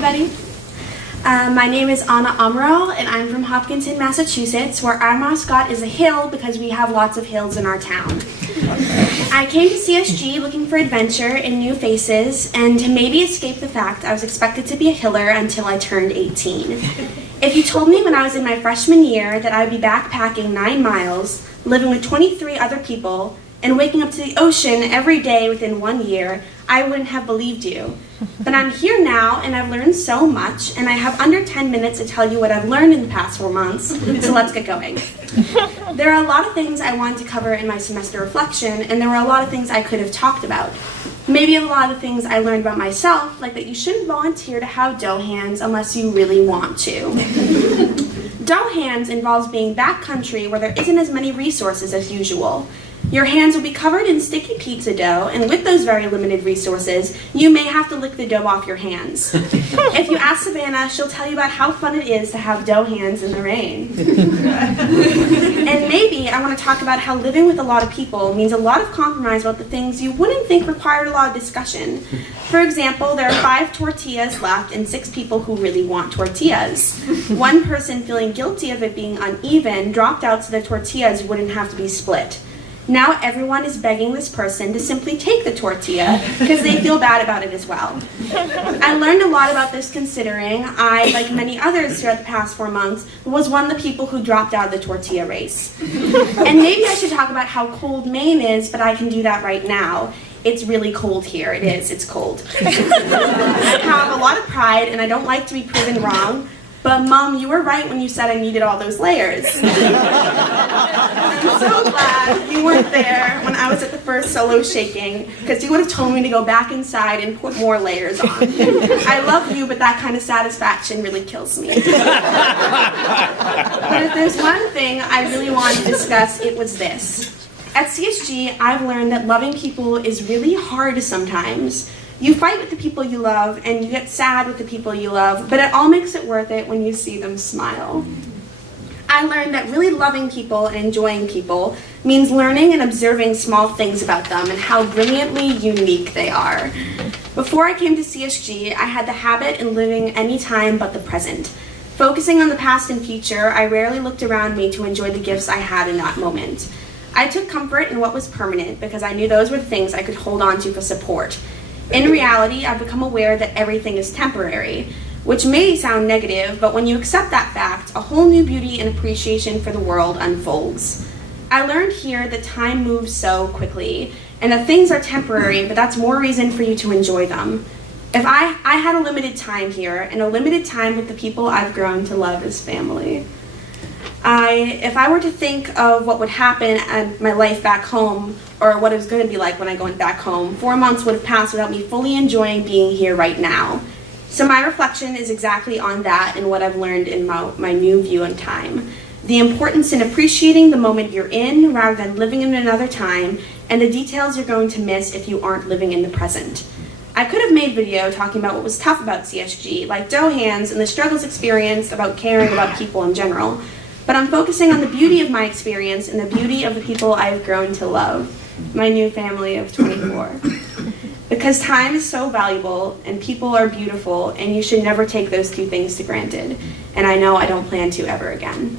everybody. My name is Anna Amaral, and I'm from Hopkinton, Massachusetts, where our mascot is a hill because we have lots of hills in our town. I came to CSG looking for adventure and new faces, and to maybe escape the fact I was expected to be a hiller until I turned 18. If you told me when I was in my freshman year that I would be backpacking 9 miles, living with 23 other people, and waking up to the ocean every day within 1 year, I wouldn't have believed you. But I'm here now, and I've learned so much, and I have under 10 minutes to tell you what I've learned in the past 4 months, so let's get going. There are a lot of things I wanted to cover in my semester reflection, and there were a lot of things I could have talked about. Maybe a lot of things I learned about myself, like that you shouldn't volunteer to have dough hands unless you really want to. Dough hands involves being backcountry where there isn't as many resources as usual. Your hands will be covered in sticky pizza dough, and with those very limited resources, you may have to lick the dough off your hands. If you ask Savannah, she'll tell you about how fun it is to have dough hands in the rain. And maybe I want to talk about how living with a lot of people means a lot of compromise about the things you wouldn't think required a lot of discussion. For example, there are 5 tortillas left and 6 people who really want tortillas. One person feeling guilty of it being uneven dropped out so the tortillas wouldn't have to be split. Now everyone is begging this person to simply take the tortilla because they feel bad about it as well. I learned a lot about this considering I, like many others throughout the past 4 months, was one of the people who dropped out of the tortilla race. And maybe I should talk about how cold Maine is, but I can do that right now. It's really cold here. It is. It's cold. I have a lot of pride, and I don't like to be proven wrong. But Mom, you were right when you said I needed all those layers. I'm so glad you weren't there when I was at the first solo shaking, because you would have told me to go back inside and put more layers on. I love you, but that kind of satisfaction really kills me. But if there's one thing I really wanted to discuss, it was this. At CSG, I've learned that loving people is really hard sometimes. You fight with the people you love, and you get sad with the people you love, but it all makes it worth it when you see them smile. I learned that really loving people and enjoying people means learning and observing small things about them and how brilliantly unique they are. Before I came to CSG, I had the habit in living any time but the present. Focusing on the past and future, I rarely looked around me to enjoy the gifts I had in that moment. I took comfort in what was permanent because I knew those were the things I could hold on to for support. In reality, I've become aware that everything is temporary, which may sound negative, but when you accept that fact, a whole new beauty and appreciation for the world unfolds. I learned here that time moves so quickly, and that things are temporary, but that's more reason for you to enjoy them. If I had a limited time here, and a limited time with the people I've grown to love as family. If I were to think of what would happen in my life back home, or what it was going to be like when I went back home, 4 months would have passed without me fully enjoying being here right now. So my reflection is exactly on that and what I've learned in my new view on time. The importance in appreciating the moment you're in rather than living in another time, and the details you're going to miss if you aren't living in the present. I could have made video talking about what was tough about CSG, like dough hands and the struggles experienced about caring about people in general. But I'm focusing on the beauty of my experience and the beauty of the people I've grown to love, my new family of 24. Because time is so valuable and people are beautiful, and you should never take those 2 things for granted. And I know I don't plan to ever again.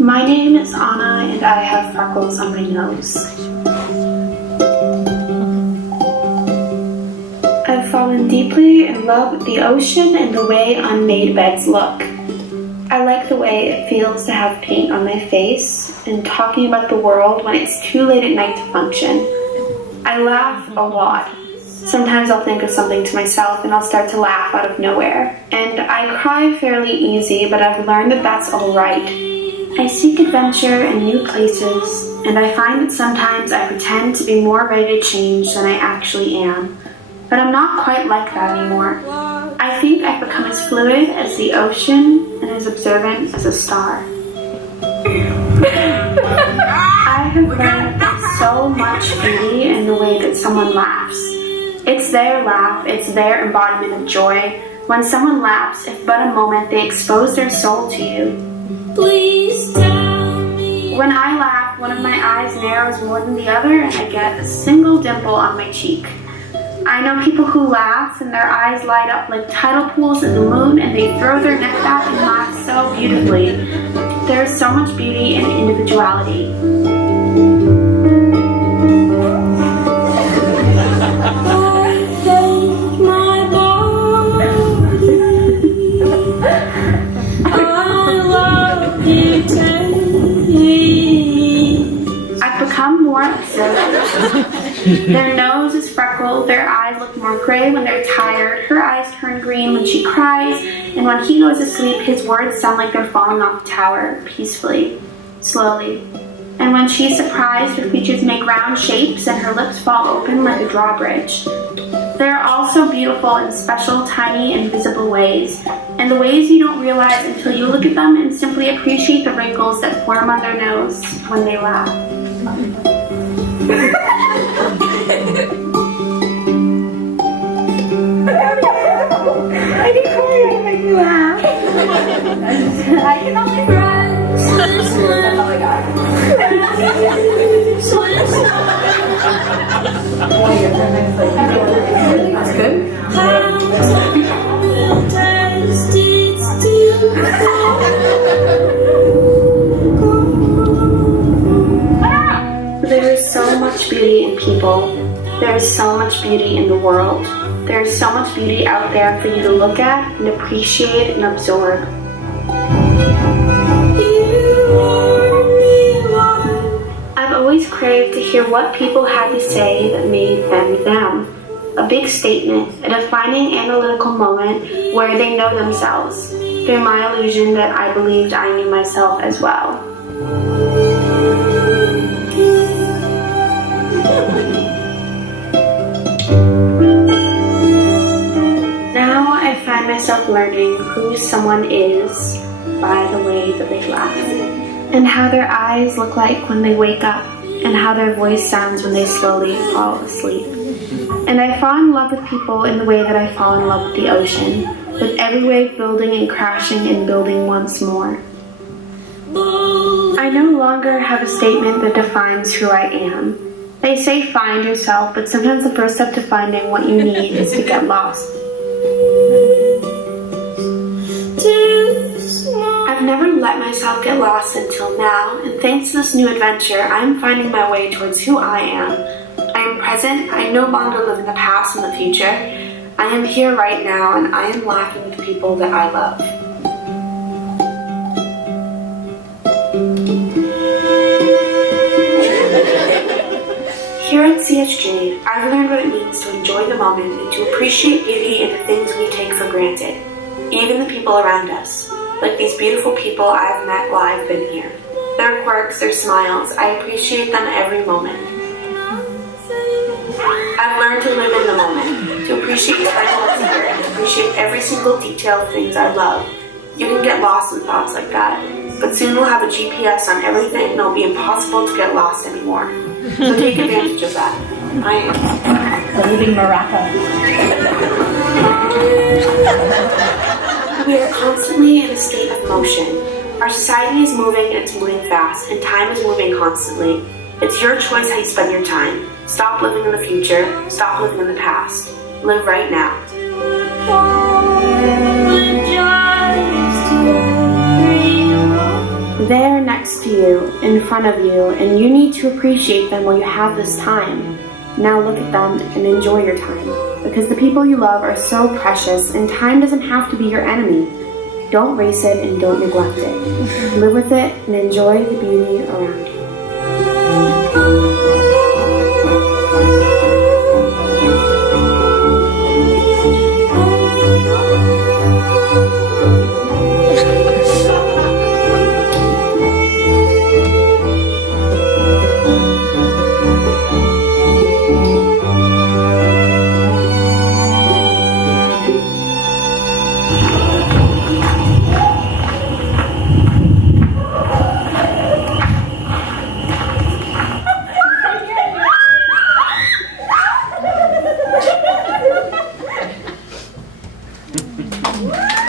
My name is Anna, and I have freckles on my nose. I've fallen deeply in love with the ocean and the way unmade beds look. I like the way it feels to have paint on my face and talking about the world when it's too late at night to function. I laugh a lot. Sometimes I'll think of something to myself and I'll start to laugh out of nowhere. And I cry fairly easy, but I've learned that that's alright. I seek adventure and new places, and I find that sometimes I pretend to be more ready to change than I actually am. But I'm not quite like that anymore. I think I've become as fluid as the ocean and as observant as a star. I have learned so much beauty in the way that someone laughs. It's their laugh, it's their embodiment of joy. When someone laughs, if but a moment, they expose their soul to you. Please tell me. When I laugh, one of my eyes narrows more than the other, and I get a single dimple on my cheek. I know people who laugh and their eyes light up like tidal pools in the moon, and they throw their neck back and laugh so beautifully. There's so much beauty in individuality. I've become more observant. Their nose is freckled, their eyes look more gray when they're tired, her eyes turn green when she cries, and when he goes to sleep, his words sound like they're falling off the tower, peacefully, slowly. And when she's surprised, her features make round shapes and her lips fall open like a drawbridge. They're all so beautiful in special, tiny, invisible ways, and the ways you don't realize until you look at them and simply appreciate the wrinkles that form on their nose when they laugh. I can call you to make you laugh. I can only try. That's all I got. That's good. There is so much beauty in people. There is so much beauty in the world. There is so much beauty out there for you to look at and appreciate and absorb. I've always craved to hear what people had to say that made them them. A big statement, a defining analytical moment where they know themselves. Through my illusion that I believed I knew myself as well. Now I find myself learning who someone is by the way that they laugh, and how their eyes look like when they wake up, and how their voice sounds when they slowly fall asleep. And I fall in love with people in the way that I fall in love with the ocean, with every wave building and crashing and building once more. I no longer have a statement that defines who I am. They say find yourself, but sometimes the first step to finding what you need is to get lost. I've never let myself get lost until now, and thanks to this new adventure, I am finding my way towards who I am. I am present, I no longer live in the past and the future. I am here right now, and I am laughing with the people that I love. Here at CHG, I've learned what it means to enjoy the moment and to appreciate beauty in the things we take for granted, even the people around us, like these beautiful people I've met while I've been here. Their quirks, their smiles, I appreciate them every moment. I've learned to live in the moment, to appreciate time while it's here, and appreciate every single detail of things I love. You can get lost in thoughts like that, but soon we'll have a GPS on everything and it'll be impossible to get lost anymore. So take advantage of that. I am. The living maraca. We are constantly in a state of motion. Our society is moving and it's moving fast, and time is moving constantly. It's your choice how you spend your time. Stop living in the future. Stop living in the past. Live right now. They're next to you, in front of you, and you need to appreciate them while you have this time. Now look at them and enjoy your time, because the people you love are so precious, and time doesn't have to be your enemy. Don't race it and don't neglect it. Live with it and enjoy the beauty around you. Woo!